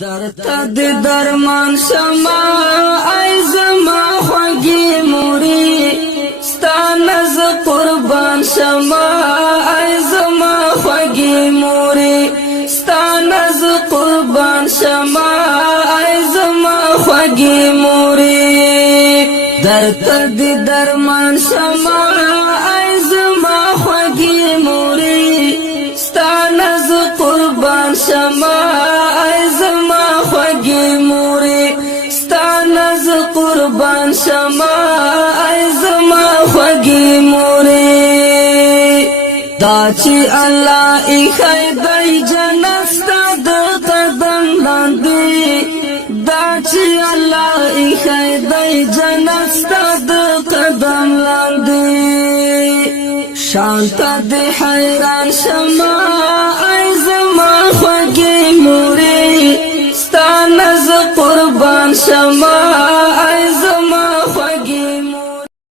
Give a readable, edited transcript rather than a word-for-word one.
درته د درمان شمه ای زما خوږې مورې ستا نه زه قربان شمه ای زما خوږې مورې ستا نه زه قربان شمه ای زما خوږې مورې درته د درمان شمه ای زما خوږې مورې ستا نه زه قربان شمه قربان شما ای زما خوږې مورې دا چې الله ای خیدای جنت ستا د قدم لاندې دا چې الله ای خیدای جنت ستا د قدم لاندې شانته د حیران شما ای زما خوږې مورې